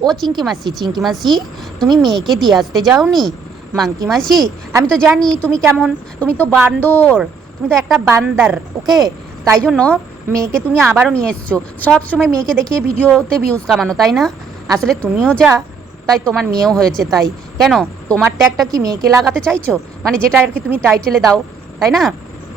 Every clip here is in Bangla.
ও চিঙ্কি মাসি চিঙ্কি মাসি, তুমি মেয়েকে দিয়ে আসতে যাওনি? মাঙ্কি মাসি, আমি তো জানি তুমি কেমন, তুমি তো বান্দর, তুমি তো একটা বান্দার, ওকে? তাই জন্য মেয়েকে তুমি আবারও নিয়ে এসছো। সবসময় মেয়েকে দেখিয়ে ভিডিওতে ভিউজ কামানো, তাই না? আসলে তুমিও যা, তাই তোমার মেয়েও হয়েছে তাই। কেন? তোমার ট্যাগটা কি মেয়েকে লাগাতে চাইছো? মানে যেটা আর কি তুমি টাইটেলে দাও, তাই না?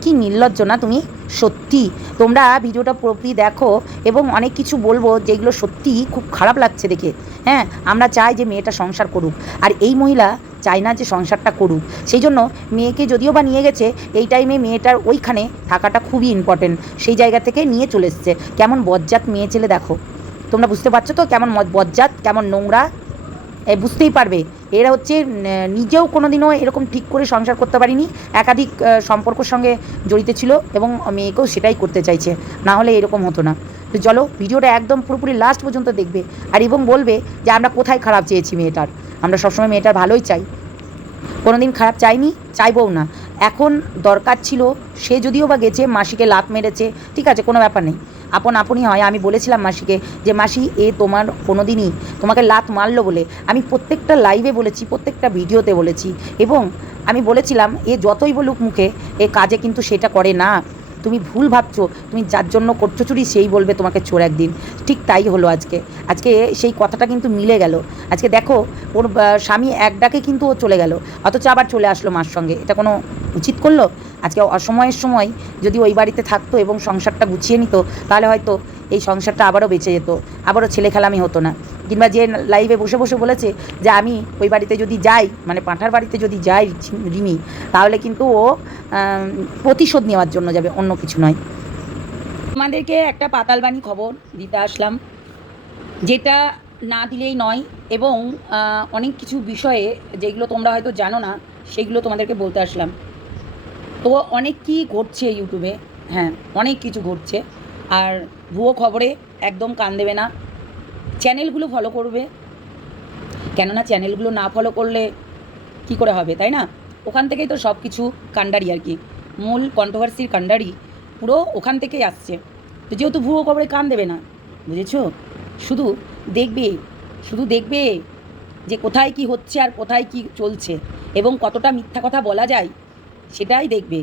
কি নির্লজ্জ না তুমি? সত্যি। তোমরা ভিডিওটা পুরোপুরি দেখো এবং অনেক কিছু বলব যেগুলো সত্যি খুব খারাপ লাগছে দেখে। হ্যাঁ আমরা চাই যে মেয়েটা সংসার করুক। আর এই মহিলা চায় না যে সংসারটা করুক। সেই জন্য মেয়েকে যদিও বা নিয়ে গেছে, এই টাইমে মেয়েটার ওইখানে থাকাটা খুবই ইম্পর্টেন্ট সেই জায়গা থেকে নিয়ে চলে এসছে। কেমন বজ্জাত মেয়ে ছেলে দেখো। তোমরা বুঝতে পারছ তো কেমন বজ্জাত, কেমন নোংরা? বুঝতেই পারবে। এরা হচ্ছে নিজেও কোনোদিনও এরকম ঠিক করে সংসার করতে পারিনি, একাধিক সম্পর্কর সঙ্গে জড়িত ছিল এবং মেয়েকেও সেটাই করতে চাইছে। না হলে এরকম হতো না। তো চলো, ভিডিওটা একদম পুরোপুরি লাস্ট পর্যন্ত দেখবে। আর এবং বলবে যে, আমরা কোথায় খারাপ চেয়েছি মেয়েটার? আমরা সবসময় মেয়েটার ভালোই চাই। কোনোদিন খারাপ চাইনি, চাইবও না। এখন দরকার ছিল, সে যদিও বা গেছে, মাসিকে লাত মেরেছে, ঠিক আছে, কোনো ব্যাপার নেই। আপন আপনি হয়। আমি বলেছিলাম মাসিকে যে, মাসি, এ তোমার কোনো দিনই তোমাকে লাত মারলো বলে আমি প্রত্যেকটা লাইভে বলেছি, প্রত্যেকটা ভিডিওতে বলেছি এবং আমি বলেছিলাম, এ যতই বলুক মুখে, এ কাজে কিন্তু সেটা করে না। তুমি ভুল ভাবছ, তুমি যার জন্য করছ চুরি, সেই বলবে তোমাকে চোর একদিন। ঠিক তাই হলো আজকে। আজকে সেই কথাটা কিন্তু মিলে গেল। আজকে দেখো, ওর স্বামী এক ডাকে কিন্তু ও চলে গেল। অথচ আবার চলে আসলো মার সঙ্গে। এটা কোনো উচিত করল? আজকে অসময়ের সময় যদি ওই বাড়িতে থাকতো এবং সংসারটা গুছিয়ে নিত, তাহলে হয়তো এই সংসারটা আবারও বেঁচে যেত। আবারও ছেলে খেলামি হতো না। কিংবা যে লাইভে বসে বসে বলেছে যে আমি ওই বাড়িতে যদি যাই মানে পাঁঠার বাড়িতে যদি যাই রিমি, তাহলে কিন্তু ও প্রতিশোধ নেওয়ার জন্য যাবে, অন্য কিছু নয়। আমাদেরকে একটা পাতালবাণী খবর দিতে আসলাম, যেটা না দিলেই নয়, এবং অনেক কিছু বিষয়ে যেগুলো তোমরা হয়তো জানো না, সেগুলো তোমাদেরকে বলতে আসলাম। তো অনেক কি ঘটছে ইউটিউবে হ্যাঁ অনেক কিছু ঘটছে, আর ভুয়ো খবরে একদম কান দেবে না। চ্যানেলগুলো ফলো করবে। কেননা চ্যানেলগুলো না ফলো করলে কি করে হবে, তাই না? ওখান থেকেই তো সব কিছু কাণ্ডারি আর কি। মূল কন্ট্রোভার্সির কাণ্ডারি পুরো ওখান থেকেই আসছে। তো যেহেতু ভুয়ো খবরে কান দেবে না, বুঝেছ? শুধু দেখবে শুধু দেখবে যে কোথায় কি হচ্ছে আর কোথায় কি চলছে এবং কতটা মিথ্যা কথা বলা যায়, সেটাই দেখবে।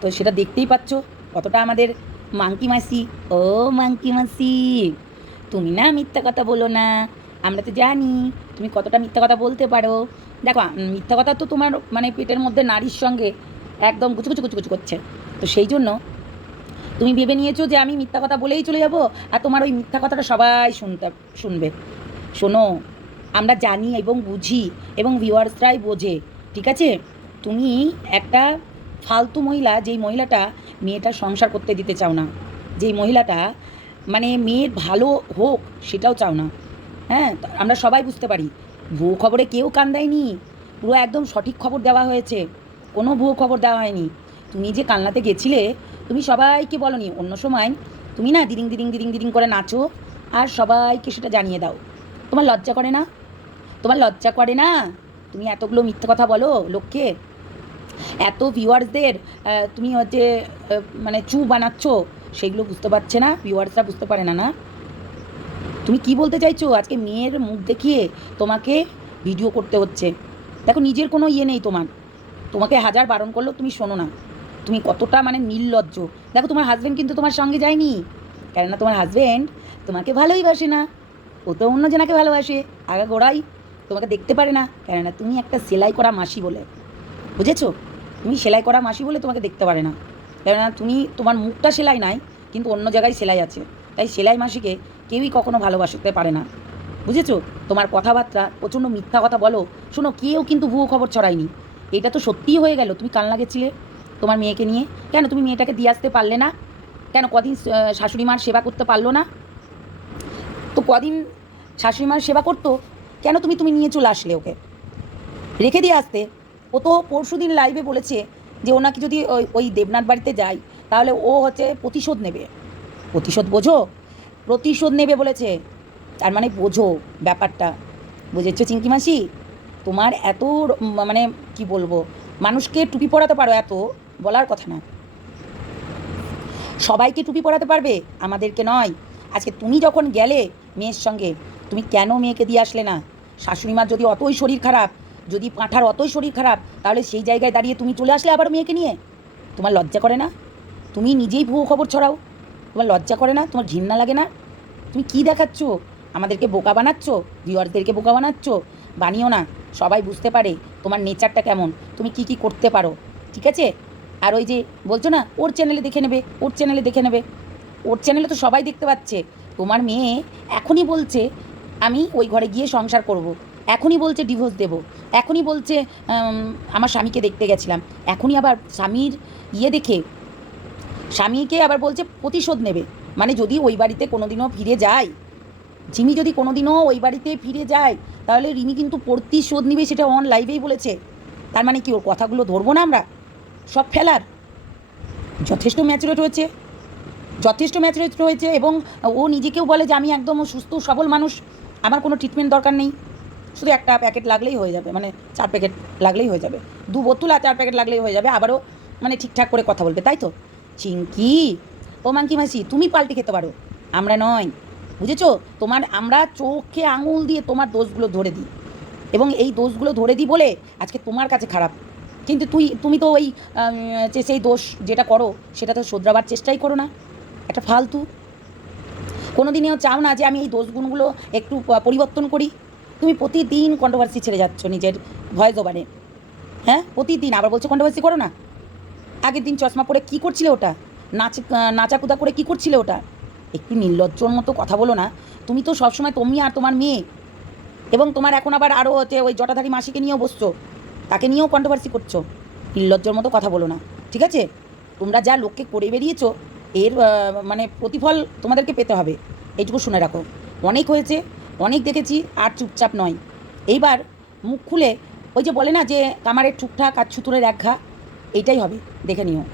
তো সেটা দেখতেই পাচ্ছ কতটা আমাদের মাংকি মাসি, ও মাংকি মাসি। তুমি না মিথ্যা কথা বলো না। আমরা তো জানি, তুমি কতটা মিথ্যা কথা বলতে পারো। দেখো মিথ্যা কথা তো তোমার মানে পেটের মধ্যে নারীর সঙ্গে একদম কুচু কুচু কুচু কুচু করছে। তো সেই জন্য তুমি ভেবে নিয়েছো যে আমি মিথ্যা কথা বলেই চলে যাব আর তোমার ওই মিথ্যা কথাটা সবাই শুনতে, শুনবে। শোনো, আমরা জানি এবং বুঝি এবং ভিউয়ার্সরাই বোঝে, ঠিক আছে? তুমি একটা ফালতু মহিলা, যেই মহিলাটা মেয়েটা সংসার করতে দিতে চাও না, যেই মহিলাটা মানে মেয়ের ভালো হোক, সেটাও চাও না। হ্যাঁ আমরা সবাই বুঝতে পারি। ভুয়ো খবরে কেউ কান দেয়নি। পুরো একদম সঠিক খবর দেওয়া হয়েছে। কোনো ভুয়ো খবর দেওয়া হয়নি। তুমি যে কান্নাতে গেছিলে, তুমি সবাইকে বলনি। অন্য সময় তুমি না দিদিং দিদিং দিদিং দিদিং করে নাচো আর সবাইকে সেটা জানিয়ে দাও। তোমার লজ্জা করে না? তোমার লজ্জা করে না? তুমি এতগুলো মিথ্যে কথা বলো লোককে। এত ভিউয়ার্সদের তুমি হচ্ছে মানে চু বানাচ্ছ। সেগুলো বুঝতে পারছে না ভিউয়ার্সরা বুঝতে পারে না না? তুমি কি বলতে চাইছো? আজকে মেয়ের মুখ দেখিয়ে তোমাকে ভিডিও করতে হচ্ছে। দেখো, নিজের কোনো ইয়ে নেই তোমার। তোমাকে হাজার বারণ করলেও তুমি শোনো না। তুমি কতটা মানে নির্লজ্জ। দেখো, তোমার হাজব্যান্ড কিন্তু তোমার সঙ্গে যায়নি। কেননা তোমার হাজব্যান্ড তোমাকে ভালোই বাসে না। ও তো অন্য জনাকে ভালোবাসে। আগা গোড়াই তোমাকে দেখতে পারে না। কেননা তুমি একটা সেলাই করা মাসি বলে। বুঝেছ? তুমি সেলাই করা মাসি বলে তোমাকে দেখতে পারে না। কেননা তুমি, তোমার মুখটা সেলাই নাই, কিন্তু অন্য জায়গায় সেলাই আছে। তাই সেলাই মাসিকে কেউই কখনো ভালোবাসতে পারে না। বুঝেছ? তোমার কথাবার্তা, প্রচণ্ড মিথ্যা কথা বলো। শোনো, কেউ কিন্তু ভুয়ো খবর ছড়ায়নি। এটা তো সত্যিই হয়ে গেল। তুমি কাল লাগেছিলে তোমার মেয়েকে নিয়ে? কেন তুমি মেয়েটাকে দিয়ে আসতে পারলে না? কেন কদিন শাশুড়ি মার সেবা করতে পারল না? তো কদিন শাশুড়ি মার সেবা করতো? কেন তুমি তুমি নিয়ে চলে আসলে ওকে? রেখে দিয়ে আসতে। ও তো পরশু দিন লাইভে বলেছে যে ওনাকে যদি ওই ওই দেবনাথ বাড়িতে যায় তাহলে ও হচ্ছে প্রতিশোধ নেবে। প্রতিশোধ বোঝো? প্রতিশোধ নেবে বলেছে। তার মানে বোঝো ব্যাপারটা। বুঝেছ চিঙ্কি মাসি? তোমার এত মানে কি বলব? মানুষকে টুপি পরাতে পারো এত, বলার কথা না। সবাইকে টুপি পরাতে পারবে? আমাদেরকে নয়। আজকে তুমি যখন গেলে মেয়ের সঙ্গে, তুমি কেন মেয়েকে দিয়ে আসলে না? শাশুড়ি মার যদি অতই শরীর খারাপ যদি পাঁঠার অতই শরীর খারাপ, তাহলে সেই জায়গায় দাঁড়িয়ে তুমি চলে আসলে আবার মেয়েকে নিয়ে? তোমার লজ্জা করে না? তুমি নিজেই ভুয়ো খবর ছড়াও। তোমার লজ্জা করে না? তোমার ঘৃণা লাগে না? তুমি কি দেখাচ্ছ? আমাদেরকে বোকা বানাচ্ছ? ভিউয়ারদেরকে বোকা বানাচ্ছ? বানিও না। সবাই বুঝতে পারে তোমার নেচারটা কেমন। তুমি কি কি করতে পারো। ঠিক আছে? আর ওই যে বলছো না, ওর চ্যানেলে দেখে নেবে, ওর চ্যানেলে দেখে নেবে। ওর চ্যানেলে তো সবাই দেখতে পাচ্ছে। তোমার মেয়ে এখনই বলছে, আমি ওই ঘরে গিয়ে সংসার করব। এখনই বলছে ডিভোর্স দেব। এখনই বলছে আমার স্বামীকে দেখতে গেছিলাম। এখনই আবার স্বামীর ইয়ে দেখে, স্বামীকে আবার বলছে প্রতিশোধ নেবে। মানে যদি ওই বাড়িতে কোনোদিনও ফিরে যায়, জিমি যদি কোনোদিনও ওই বাড়িতে ফিরে যায়, তাহলে রিমি কিন্তু প্রতিশোধ নিবে সেটা অন লাইভেই বলেছে। তার মানে কি, ওর কথাগুলো ধরবো না আমরা? সব ফেলার। যথেষ্ট ম্যাচুরেট হয়েছে। যথেষ্ট ম্যাচুরেট হয়েছে এবং ও নিজেকেও বলে যে, আমি একদম সুস্থ সবল মানুষ। আমার কোনো ট্রিটমেন্ট দরকার নেই। শুধু একটা প্যাকেট লাগলেই হয়ে যাবে মানে চার প্যাকেট লাগলেই হয়ে যাবে। দু বোতল আর চার প্যাকেট লাগলেই হয়ে যাবে, আবারও মানে ঠিকঠাক করে কথা বলবে, তাই তো? চিঙ্কি ও মাঙ্কি মাসি, তুমি পাল্টে খেতে পারো, আমরা নয়। বুঝেছ? তোমার, আমরা চোখে আঙুল দিয়ে তোমার দোষগুলো ধরে দিই। এবং এই দোষগুলো ধরে দিই বলে আজকে তোমার কাছে খারাপ। কিন্তু তুই, তুমি তো ওই যে সেই দোষ যেটা করো, সেটা তো শোধরাবার চেষ্টাই করো না। একটা ফালতু। কোনো দিনেও চাও না যে আমি এই দোষগুণগুলো একটু পরিবর্তন করি। তুমি প্রতিদিন কন্ট্রোভার্সি ছেড়ে যাচ্ছ নিজের ভয়েস ওভারে হ্যাঁ? প্রতিদিন আবার বলছো কন্ট্রোভার্সি করো না। আগের দিন চশমা পরে কী করছিলে ওটা? নাচ নাচাকুদা করে কী করছিলে ওটা? একটু নির্লজ্জর মতো কথা বলো না। তুমি তো সবসময় তুমি আর তোমার মেয়ে। এবং তোমার এখন আবার আরও হচ্ছে ওই জটাধারী মাসিকে নিয়েও বসছো। তাকে নিয়েও কন্ট্রোভার্সি করছ। নির্লজ্জর মতো কথা বলো না। ঠিক আছে? তোমরা যা লোককে করে বেরিয়েছো, এর মানে প্রতিফল তোমাদেরকে পেতে হবে। এইটুকু শুনে রাখো। অনেক হয়েছে। অনেক দেখেছি, আর চুপচাপ নয়। এইবার মুখ খুলে ওই যে বলে না যে, কামারের ঠুকঠাক আর ছুতুরের এক ঘা, এইটাই হবে, দেখে নিও।